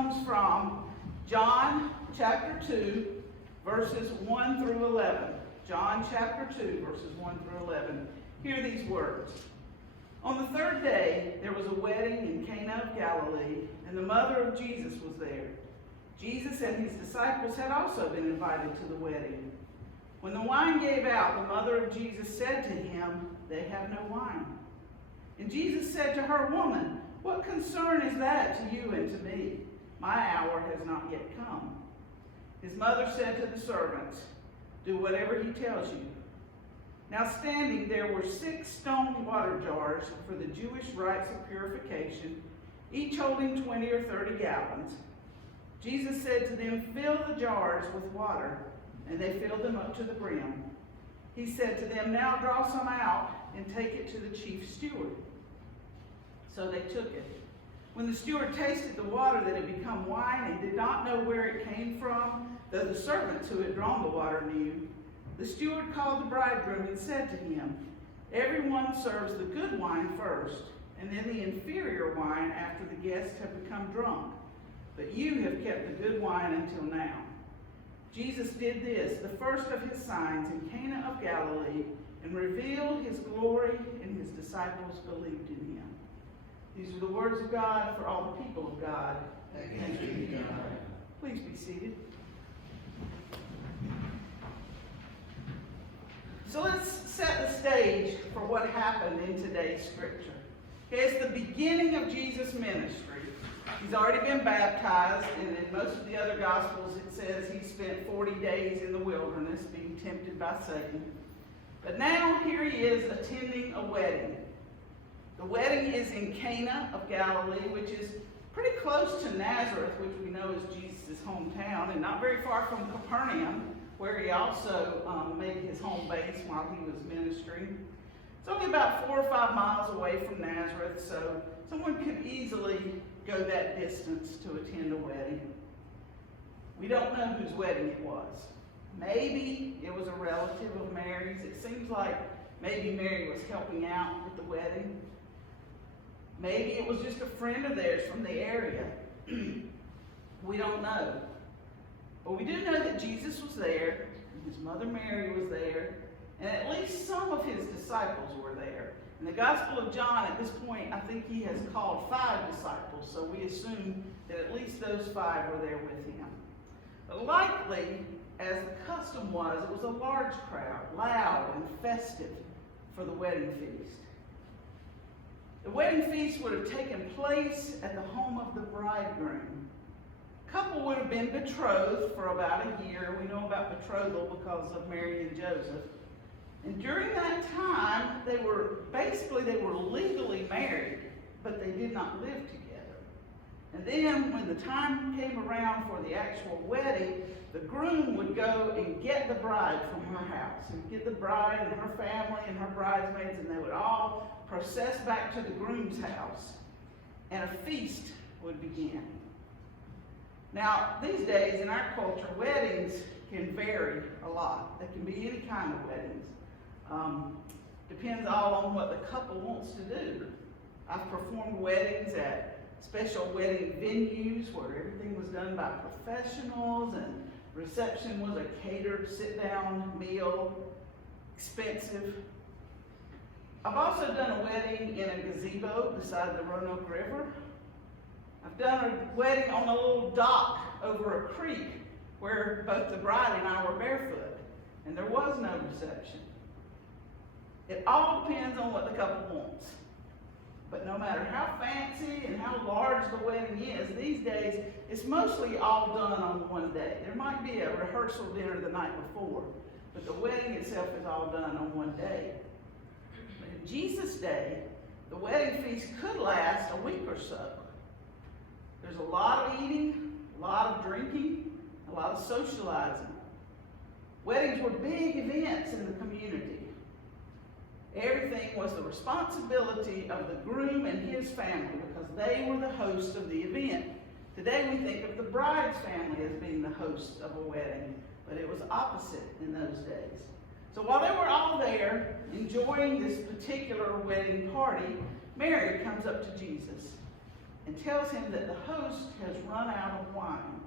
comes from John chapter 2, verses 1 through 11. John chapter 2, verses 1 through 11. Hear these words. On the third day, there was a wedding in Cana of Galilee, and the mother of Jesus was there. Jesus and his disciples had also been invited to the wedding. When the wine gave out, the mother of Jesus said to him, "They have no wine." And Jesus said to her, "Woman, what concern is that to you and to me? My hour has not yet come." His mother said to the servants, "Do whatever he tells you." Now standing there were 6 stone water jars for the Jewish rites of purification, each holding 20 or 30 gallons. Jesus said to them, "Fill the jars with water," and they filled them up to the brim. He said to them, "Now draw some out and take it to the chief steward." So they took it. When the steward tasted the water that had become wine and did not know where it came from, though the servants who had drawn the water knew, the steward called the bridegroom and said to him, "Everyone serves the good wine first, and then the inferior wine after the guests have become drunk. But you have kept the good wine until now." Jesus did this, the first of his signs in Cana of Galilee, and revealed his glory, and his disciples believed in him. These are the words of God for all the people of God. Thanks be to God. Please be seated. So let's set the stage for what happened in today's scripture. Okay, it's the beginning of Jesus' ministry. He's already been baptized, and in most of the other Gospels it says he spent 40 days in the wilderness being tempted by Satan. But now here he is attending a wedding. The wedding is in Cana of Galilee, which is pretty close to Nazareth, which we know is Jesus' hometown, and not very far from Capernaum, where he also made his home base while he was ministering. It's only about 4 or 5 miles away from Nazareth, so someone could easily go that distance to attend a wedding. We don't know whose wedding it was. Maybe it was a relative of Mary's. It seems like maybe Mary was helping out with the wedding. Maybe it was just a friend of theirs from the area. We don't know. But we do know that Jesus was there, and his mother Mary was there, and at least some of his disciples were there. In the Gospel of John, at this point, I think he has called 5 disciples, so we assume that at least those 5 were there with him. But likely, as the custom was, it was a large crowd, loud and festive for the wedding feast. The wedding feast would have taken place at the home of the bridegroom. The couple would have been betrothed for about a year. We know about betrothal because of Mary and Joseph. And during that time, they were legally married, but they did not live together. And then when the time came around for the actual wedding, the groom would go and get the bride from her house, and get the bride and her family and her bridesmaids, and they would all process back to the groom's house, and a feast would begin. Now, these days in our culture, weddings can vary a lot. They can be any kind of weddings. Depends all on what the couple wants to do. I've performed weddings at special wedding venues where everything was done by professionals, and reception was a catered sit-down meal, expensive. I've also done a wedding in a gazebo beside the Roanoke River. I've done a wedding on a little dock over a creek where both the bride and I were barefoot, and there was no reception. It all depends on what the couple wants. But no matter how fancy and how large the wedding is, these days, it's mostly all done on one day. There might be a rehearsal dinner the night before, but the wedding itself is all done on one day. But in Jesus' day, the wedding feast could last a week or so. There's a lot of eating, a lot of drinking, a lot of socializing. Weddings were big events in the community. Everything was the responsibility of the groom and his family because they were the hosts of the event. Today we think of the bride's family as being the hosts of a wedding, but it was opposite in those days. So while they were all there enjoying this particular wedding party, Mary comes up to Jesus and tells him that the host has run out of wine.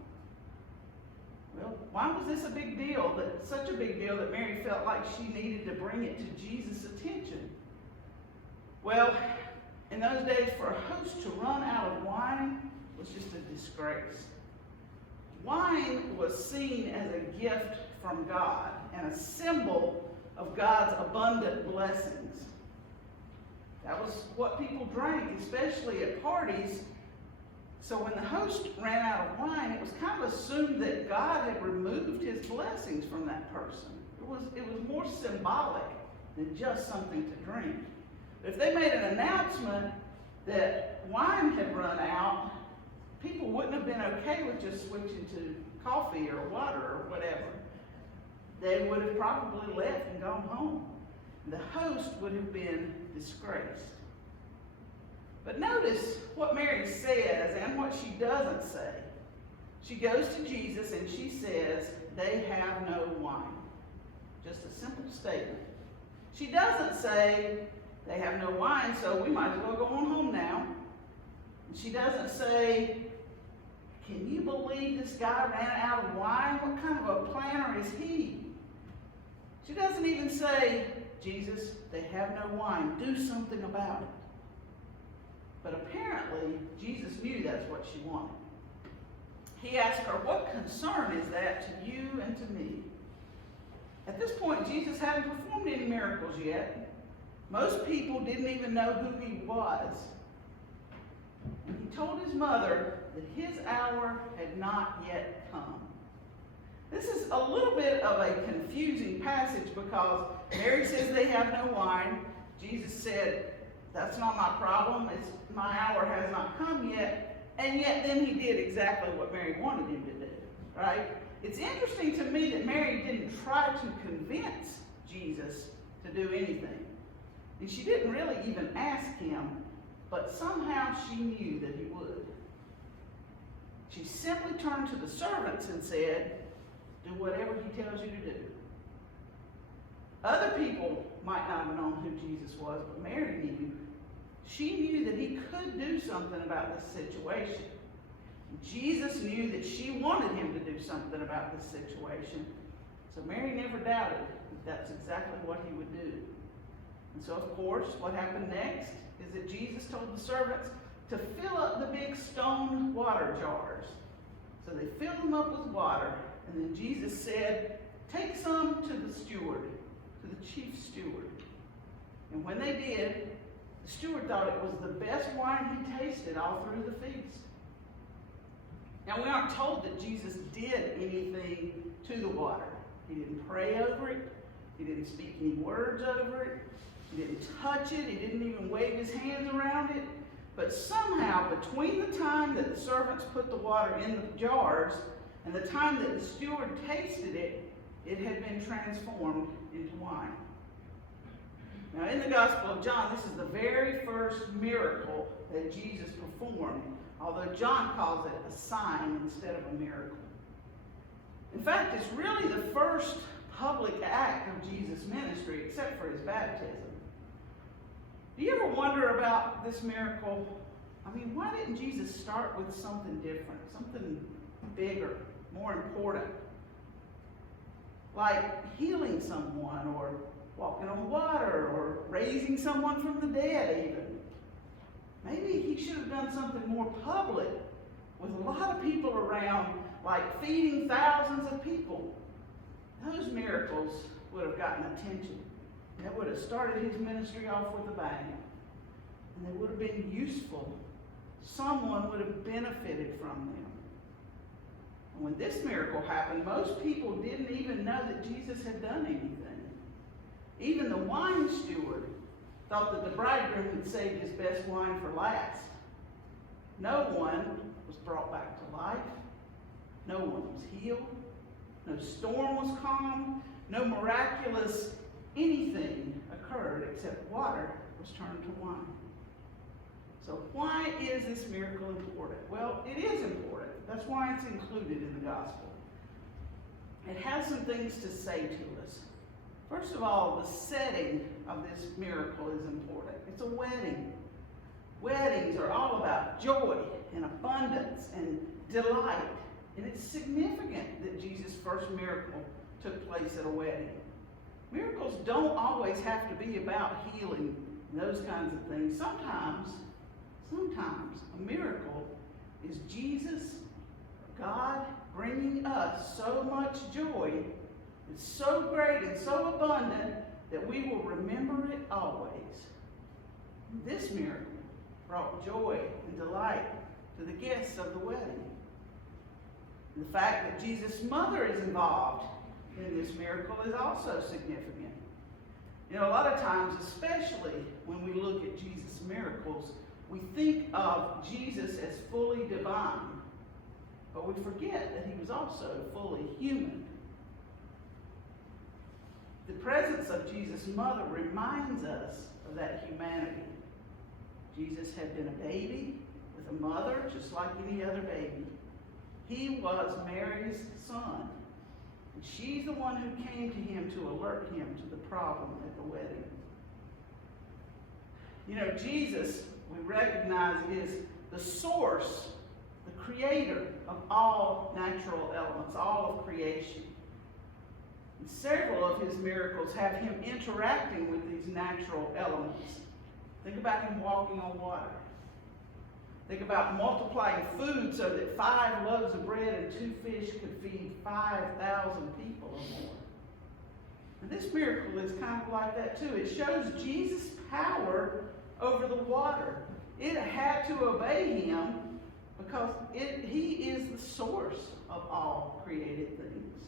Well, why was this a big deal? Such a big deal that Mary felt like she needed to bring it to Jesus' attention. Well, in those days, for a host to run out of wine was just a disgrace. Wine was seen as a gift from God and a symbol of God's abundant blessings. That was what people drank, especially at parties. So when the host ran out of wine, it was kind of assumed that God had removed his blessings from that person. It was more symbolic than just something to drink. But if they made an announcement that wine had run out, people wouldn't have been okay with just switching to coffee or water or whatever. They would have probably left and gone home. The host would have been disgraced. But notice what Mary says and what she doesn't say. She goes to Jesus and she says, "They have no wine." Just a simple statement. She doesn't say, "They have no wine, so we might as well go on home now." And she doesn't say, "Can you believe this guy ran out of wine? What kind of a planner is he?" She doesn't even say, "Jesus, they have no wine. Do something about it." But apparently, Jesus knew that's what she wanted. He asked her, "What concern is that to you and to me?" At this point, Jesus hadn't performed any miracles yet. Most people didn't even know who he was. And he told his mother that his hour had not yet come. This is a little bit of a confusing passage because Mary says they have no wine. Jesus said, "That's not my problem. My hour has not come yet." And yet then he did exactly what Mary wanted him to do, right? It's interesting to me that Mary didn't try to convince Jesus to do anything. And she didn't really even ask him, but somehow she knew that he would. She simply turned to the servants and said, "Do whatever he tells you to do." Other people might not have known who Jesus was, but Mary knew. She knew that he could do something about this situation. Jesus knew that she wanted him to do something about this situation. So Mary never doubted that that's exactly what he would do. And so, of course, what happened next is that Jesus told the servants to fill up the big stone water jars. So they filled them up with water. And then Jesus said, "Take some to the steward, to the chief steward." And when they did, the steward thought it was the best wine he tasted all through the feast. Now, we aren't told that Jesus did anything to the water. He didn't pray over it. He didn't speak any words over it. He didn't touch it. He didn't even wave his hands around it. But somehow, between the time that the servants put the water in the jars and the time that the steward tasted it, it had been transformed into wine. Now, in the Gospel of John, this is the very first miracle that Jesus performed, although John calls it a sign instead of a miracle. In fact, it's really the first public act of Jesus' ministry, except for his baptism. Do you ever wonder about this miracle? I mean, why didn't Jesus start with something different, something bigger, more important? Like healing someone, or walking on water, or raising someone from the dead even. Maybe he should have done something more public with a lot of people around, like feeding thousands of people. Those miracles would have gotten attention. That would have started his ministry off with a bang. And they would have been useful. Someone would have benefited from them. And when this miracle happened, most people didn't even know that Jesus had done anything. Even the wine steward thought that the bridegroom had saved his best wine for last. No one was brought back to life. No one was healed. No storm was calmed. No miraculous anything occurred except water was turned to wine. So why is this miracle important? Well, it is important. That's why it's included in the gospel. It has some things to say to us. First of all, the setting of this miracle is important. It's a wedding. Weddings are all about joy and abundance and delight. And it's significant that Jesus' first miracle took place at a wedding. Miracles don't always have to be about healing and those kinds of things. Sometimes a miracle is Jesus, God, bringing us so much joy. It's so great and so abundant that we will remember it always. This miracle brought joy and delight to the guests of the wedding. The fact that Jesus' mother is involved in this miracle is also significant. You know, a lot of times, especially when we look at Jesus' miracles, we think of Jesus as fully divine, but we forget that he was also fully human. The presence of Jesus' mother reminds us of that humanity. Jesus had been a baby with a mother just like any other baby. He was Mary's son. And she's the one who came to him to alert him to the problem at the wedding. You know, Jesus, we recognize, is the source, the creator of all natural elements, all of creation. And several of his miracles have him interacting with these natural elements. Think about him walking on water. Think about multiplying food so that 5 loaves of bread and 2 fish could feed 5,000 people or more. And this miracle is kind of like that too. It shows Jesus' power over the water. It had to obey him because he is the source of all created things.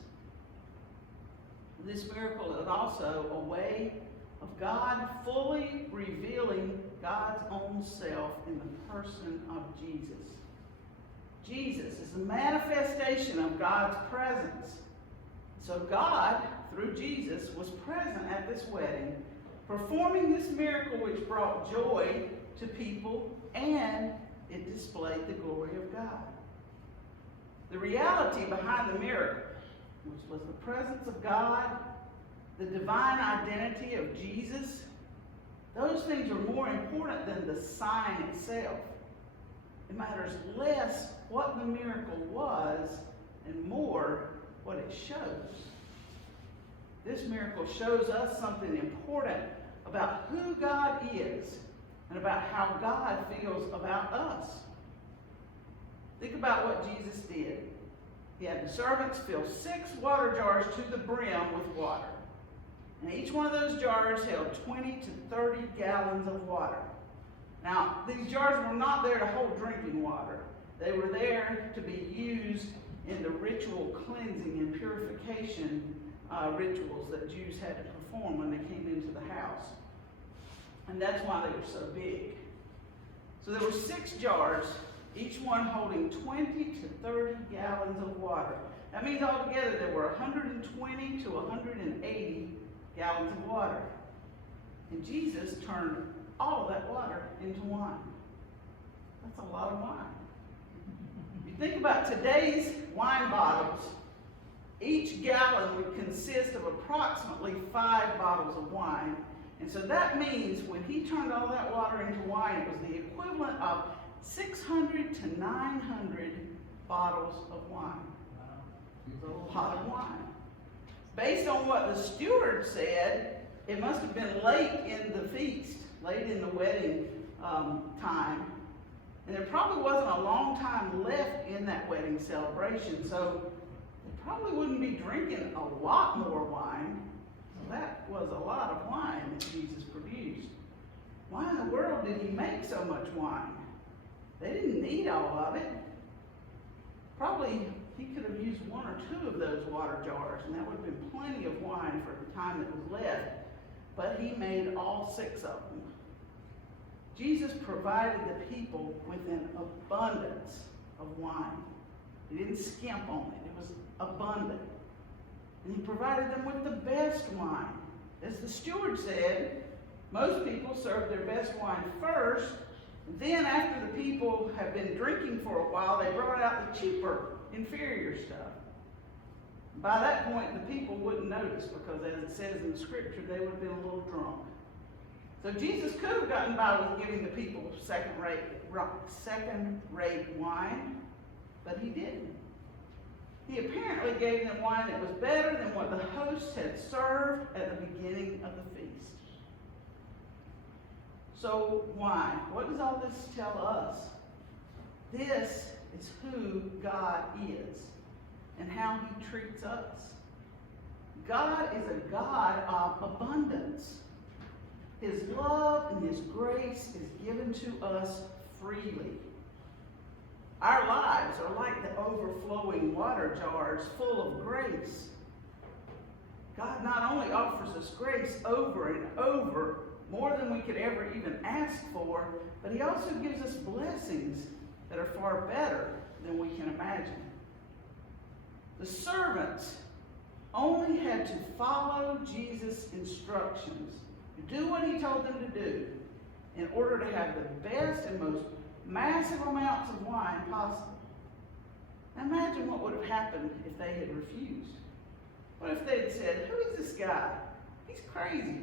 This miracle is also a way of God fully revealing God's own self in the person of Jesus. Jesus is a manifestation of God's presence. So God, through Jesus, was present at this wedding, performing this miracle which brought joy to people, and it displayed the glory of God. The reality behind the miracle, which was the presence of God, the divine identity of Jesus, those things are more important than the sign itself. It matters less what the miracle was and more what it shows. This miracle shows us something important about who God is and about how God feels about us. Think about what Jesus did. He had the servants fill 6 water jars to the brim with water. And each one of those jars held 20 to 30 gallons of water. Now, these jars were not there to hold drinking water. They were there to be used in the ritual cleansing and purification rituals that Jews had to perform when they came into the house. And that's why they were so big. So there were 6 jars, each one holding 20 to 30 gallons of water. That means altogether there were 120 to 180 gallons of water. And Jesus turned all of that water into wine. That's a lot of wine. If you think about today's wine bottles, each gallon would consist of approximately 5 bottles of wine. And so that means when he turned all that water into wine, it was the equivalent of 600 to 900 bottles of wine. It was a lot of wine. Based on what the steward said, it must have been late in the feast, late in the wedding time. And there probably wasn't a long time left in that wedding celebration, so they probably wouldn't be drinking a lot more wine. So that was a lot of wine that Jesus produced. Why in the world did he make so much wine? They didn't need all of it. Probably he could have used 1 or 2 of those water jars, and that would have been plenty of wine for the time that was left. But he made all 6 of them. Jesus provided the people with an abundance of wine. He didn't skimp on it. It was abundant. And he provided them with the best wine. As the steward said, most people serve their best wine first. Then after the people have been drinking for a while, they brought out the cheaper, inferior stuff. By that point, the people wouldn't notice because, as it says in the scripture, they would have been a little drunk. So Jesus could have gotten by with giving the people second-rate wine, but he didn't. He apparently gave them wine that was better than what the host had served at the beginning of the feast. So why? What does all this tell us? This is who God is and how he treats us. God is a God of abundance. His love and his grace is given to us freely. Our lives are like the overflowing water jars full of grace. God not only offers us grace over and over, more than we could ever even ask for, but he also gives us blessings that are far better than we can imagine. The servants only had to follow Jesus' instructions, do what he told them to do, in order to have the best and most massive amounts of wine possible. Now imagine what would have happened if they had refused. What if they had said, "Who is this guy? He's crazy.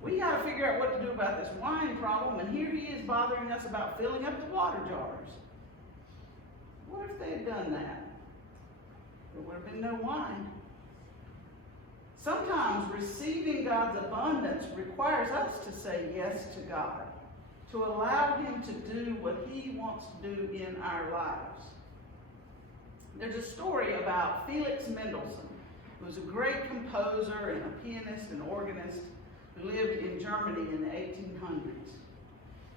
We got to figure out what to do about this wine problem, and here he is bothering us about filling up the water jars." What if they had done that? There would have been no wine. Sometimes receiving God's abundance requires us to say yes to God, to allow him to do what he wants to do in our lives. There's a story about Felix Mendelssohn, who was a great composer and a pianist and organist who lived in Germany in the 1800s.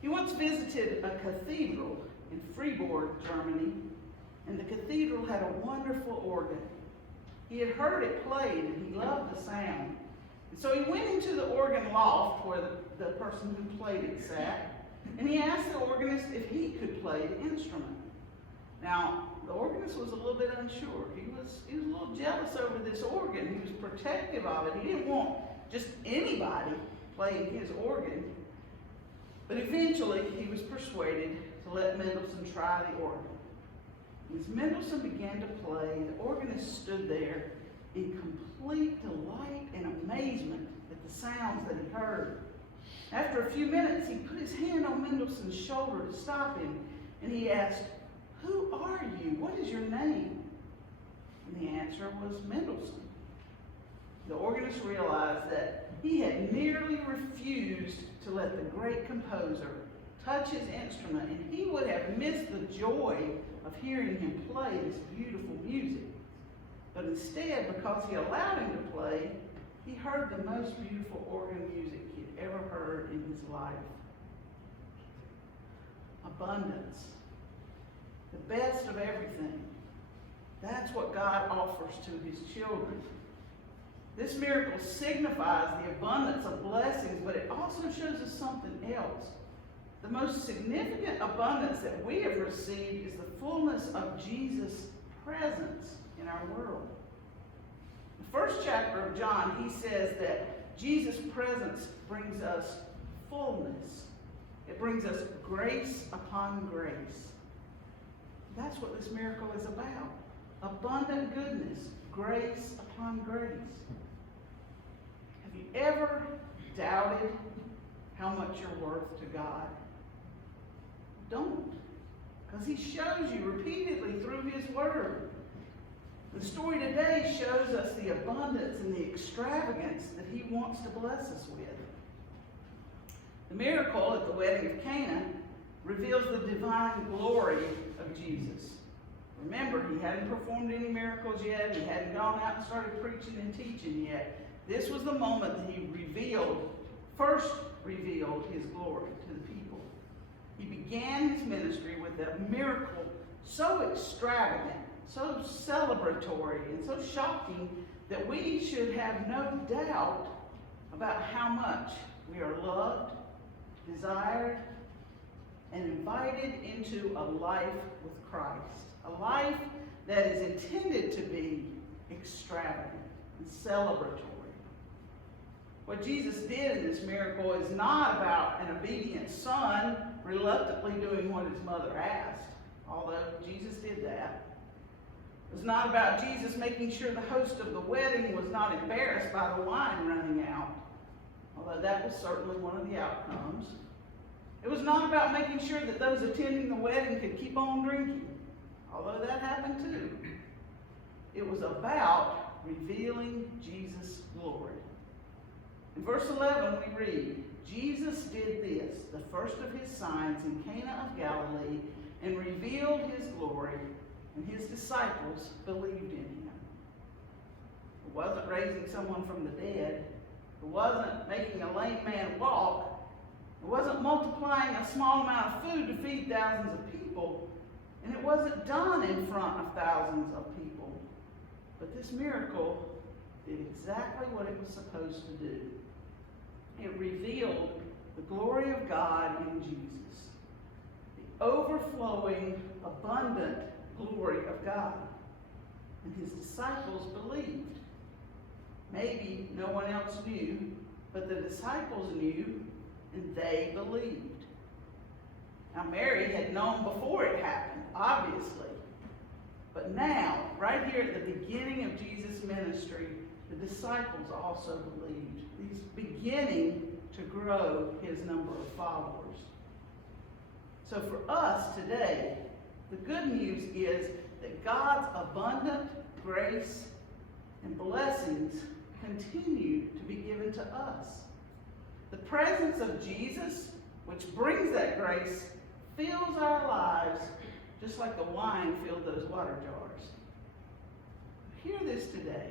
He once visited a cathedral in Freiburg, Germany, and the cathedral had a wonderful organ. He had heard it played and he loved the sound. And so he went into the organ loft where the person who played it sat, and he asked the organist if he could play the instrument. Now, the organist was a little bit unsure. He was a little jealous over this organ. He was protective of it. He didn't want just anybody playing his organ. But eventually, he was persuaded to let Mendelssohn try the organ. As Mendelssohn began to play, the organist stood there in complete delight and amazement at the sounds that he heard. After a few minutes, he put his hand on Mendelssohn's shoulder to stop him, and he asked, "Who are you? What is your name?" And the answer was Mendelssohn. The organist realized that he had nearly refused to let the great composer touch his instrument, and he would have missed the joy of hearing him play this beautiful music. But instead, because he allowed him to play, he heard the most beautiful organ music he'd ever heard in his life. Abundance. The best of everything. That's what God offers to his children. This miracle signifies the abundance of blessings, but it also shows us something else. The most significant abundance that we have received is the fullness of Jesus' presence in our world. The first chapter of John, he says that Jesus' presence brings us fullness. It brings us grace upon grace. That's what this miracle is about. Abundant goodness, grace upon grace. Have you ever doubted how much you're worth to God? Don't. Because he shows you repeatedly through his word. The story today shows us the abundance and the extravagance that he wants to bless us with. The miracle at the wedding of Cana reveals the divine glory of Jesus. Remember, he hadn't performed any miracles yet. He hadn't gone out and started preaching and teaching yet. This was the moment that he first revealed his glory to the people. He began his ministry with a miracle so extravagant, so celebratory, and so shocking that we should have no doubt about how much we are loved, desired, and invited into a life with Christ. A life that is intended to be extravagant and celebratory. What Jesus did in this miracle is not about an obedient son reluctantly doing what his mother asked, although Jesus did that. It was not about Jesus making sure the host of the wedding was not embarrassed by the wine running out, although although that was certainly one of the outcomes. It was not about making sure that those attending the wedding could keep on drinking, although that happened too. It was about revealing Jesus' glory. In verse 11 we read, Jesus did this, the first of his signs in Cana of Galilee, and revealed his glory, and his disciples believed in him. It wasn't raising someone from the dead. It wasn't making a lame man walk. It wasn't multiplying a small amount of food to feed thousands of people. And it wasn't done in front of thousands of people. But this miracle did exactly what it was supposed to do. It revealed the glory of God in Jesus, the overflowing, abundant glory of God. And his disciples believed. Maybe no one else knew, but the disciples knew, and they believed. Now, Mary had known before it happened, obviously. But now, right here at the beginning of Jesus' ministry, the disciples also believed. He's beginning to grow his number of followers. So for us today, the good news is that God's abundant grace and blessings continue to be given to us. The presence of Jesus, which brings that grace, fills our lives just like the wine filled those water jars. Hear this today.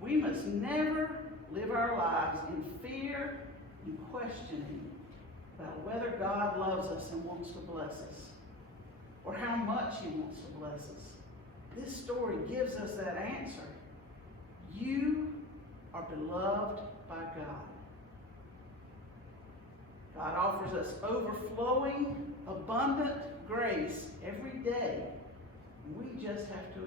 We must never live our lives in fear and questioning about whether God loves us and wants to bless us, or how much he wants to bless us. This story gives us that answer. You are beloved by God. God offers us overflowing, abundant grace every day. And we just have to